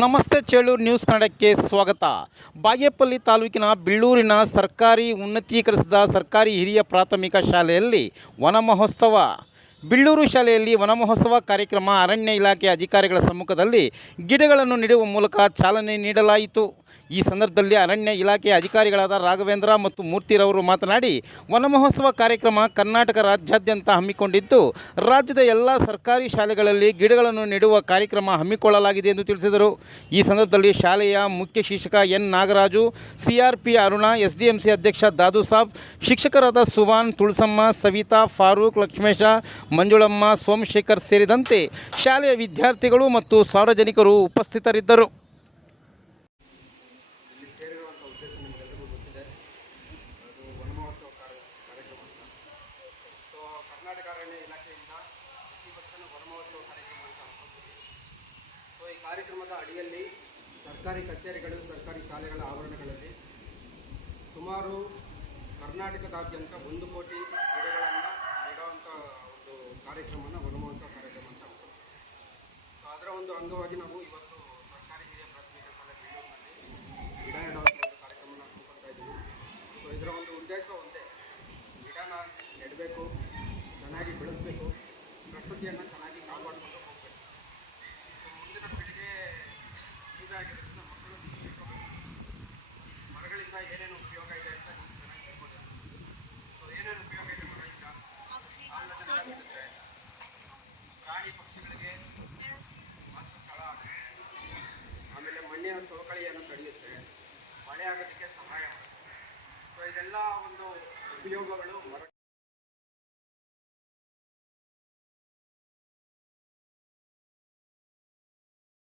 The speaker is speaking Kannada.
ನಮಸ್ತೆ ಚೇಳೂರು ನ್ಯೂಸ್ ಕನ್ನಡಕ್ಕೆ ಸ್ವಾಗತ. ಬಾಗೇಪಲ್ಲಿ ತಾಲೂಕಿನ ಬಿಳ್ಳೂರಿನ ಸರ್ಕಾರಿ ಉನ್ನತೀಕರಿಸಿದ ಸರ್ಕಾರಿ ಹಿರಿಯ ಪ್ರಾಥಮಿಕ ಶಾಲೆಯಲ್ಲಿ ವನ ಮಹೋತ್ಸವ. ಬಿಳ್ಳೂರು ಶಾಲೆಯಲ್ಲಿ ವನ ಮಹೋತ್ಸವ ಕಾರ್ಯಕ್ರಮ ಅರಣ್ಯ ಇಲಾಖೆ ಅಧಿಕಾರಿಗಳ ಸಮ್ಮುಖದಲ್ಲಿ ಗಿಡಗಳನ್ನು ನೆಡುವ ಮೂಲಕ ಚಾಲನೆ ನೀಡಲಾಯಿತು. ಈ ಸಂದರ್ಭದಲ್ಲಿ ಅರಣ್ಯ ಇಲಾಖೆ ಅಧಿಕಾರಿಗಳಾದ ರಾಘವೇಂದ್ರ ಮತ್ತು ಮೂರ್ತಿರವರು ಮಾತನಾಡಿ, ವನ ಮಹೋತ್ಸವ ಕಾರ್ಯಕ್ರಮ ಕರ್ನಾಟಕ ರಾಜ್ಯಾದ್ಯಂತ ಹಮ್ಮಿಕೊಂಡಿದ್ದು, ರಾಜ್ಯದ ಎಲ್ಲ ಸರ್ಕಾರಿ ಶಾಲೆಗಳಲ್ಲಿ ಗಿಡಗಳನ್ನು ನೆಡುವ ಕಾರ್ಯಕ್ರಮ ಹಮ್ಮಿಕೊಳ್ಳಲಾಗಿದೆ ಎಂದು ತಿಳಿಸಿದರು. ಈ ಸಂದರ್ಭದಲ್ಲಿ ಶಾಲೆಯ ಮುಖ್ಯ ಶಿಕ್ಷಕ N. Nagaraju, CRP Aruna, SDMC ಅಧ್ಯಕ್ಷ ದಾದು ಸಾಬ್, ಶಿಕ್ಷಕರಾದ ಸುವಾನ್ ತುಳಸಮ್ಮ, ಸವಿತಾ ಫಾರೂಕ್, ಲಕ್ಷ್ಮೇಶ, ಮಂಜುಳಮ್ಮ, ಸೋಮಶೇಖರ್ ಸೇರಿದಂತೆ ಶಾಲೆಯ ವಿದ್ಯಾರ್ಥಿಗಳು ಮತ್ತು ಸಾರ್ವಜನಿಕರು ಉಪಸ್ಥಿತರಿದ್ದರು. ಉದ್ದೇಶ ನಿಮಗೆಲ್ಲರಿಗೂ ಗೊತ್ತಿದೆ. ಅದು ವನಮಹೋತ್ಸವ ಕಾರ್ಯ, ಕಾರ್ಯಕ್ರಮ ಅಂತ. ಸೊ ಕರ್ನಾಟಕ ಅರಣ್ಯ ಇಲಾಖೆಯಿಂದ ಪ್ರತಿ ವರ್ಷವೂ ವನಮಹೋತ್ಸವ ಕಾರ್ಯಕ್ರಮ ಅಂತ ಸೊ ಈ ಕಾರ್ಯಕ್ರಮದ ಅಡಿಯಲ್ಲಿ ಸರ್ಕಾರಿ ಕಚೇರಿಗಳು, ಸರ್ಕಾರಿ ಶಾಲೆಗಳ ಆವರಣಗಳಲ್ಲಿ ಸುಮಾರು ಕರ್ನಾಟಕದಾದ್ಯಂತ ಒಂದು ಕೋಟಿ ಗಿಡಗಳನ್ನು ನೆಡುವಂಥ ಒಂದು ಕಾರ್ಯಕ್ರಮನ ವನಮಹೋತ್ಸವ ಕಾರ್ಯಕ್ರಮ ಅಂತ ಹಮ್ಮಿಕೊಳ್ತೀವಿ ಸೊ ಅದರ ಒಂದು ಅಂಗವಾಗಿ ನಾವು ಇವತ್ತು ಇದರ ಒಂದು ಉದ್ದೇಶ ಒಂದೇ. ಗಿಡನ ನೆಡಬೇಕು, ಚೆನ್ನಾಗಿ ಬೆಳೆಸಬೇಕು, ಪ್ರಕೃತಿಯನ್ನು ಚೆನ್ನಾಗಿ ಕಾಪಾಡಿಕೊಂಡು ಹೋಗಬೇಕು. ಮುಂದಿನ ಪೀಳಿಗೆ ಇದಾಗಿರೋದ್ರಿಂದ ಮಕ್ಕಳು ಮರಗಳಿಂದ ಏನೇನು ಉಪಯೋಗ ಇದೆ ಅಂತ ನೀವು ಚೆನ್ನಾಗಿ ಹೇಳ್ಬೋದು. ಸೊ, ಏನೇನು ಉಪಯೋಗ ಇದೆ ಮರಗಳಿಂದ ಆಮ್ಲಜನಕ ಪ್ರಾಣಿ ಪಕ್ಷಿಗಳಿಗೆ ಮತ್ತು ಸ್ಥಳ ಆಮೇಲೆ ಮಣ್ಣಿನ ಸವಕಳಿಯನ್ನು ತಡೆಯುತ್ತೆ. ಮಳೆ ಆಗೋದಕ್ಕೆ ಸಹಾಯ ಮಾಡುತ್ತೆ. ಇದೆಲ್ಲ ಒಂದು ಉಪಯೋಗಗಳು